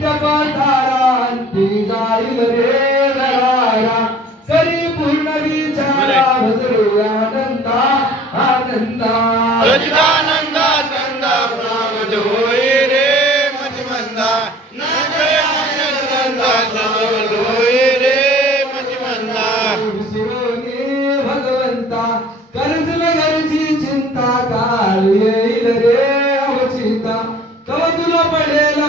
सर्व नित्य पसारा अंती जाईल रे घरारा करी पूर्ण विचारा भजरे आनंदा आनंदा सच्चिदानंदा नंदा प्रगट होए रे मतिमंदा नंदा सागर होए रे मतिमंदा विसरोने भगवंता कर्जल घरची चिंता काळ येईल रे अवचिंता कव तुला पडेल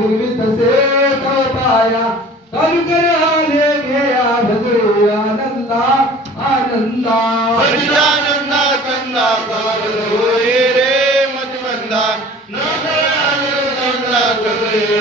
पूर्वी तसे पाया कणकर आले घेया भजरे आनंदा आनंदा सचिदानंदा कंदा काल होय रे. मतमंदा नगर आनंदा सगळे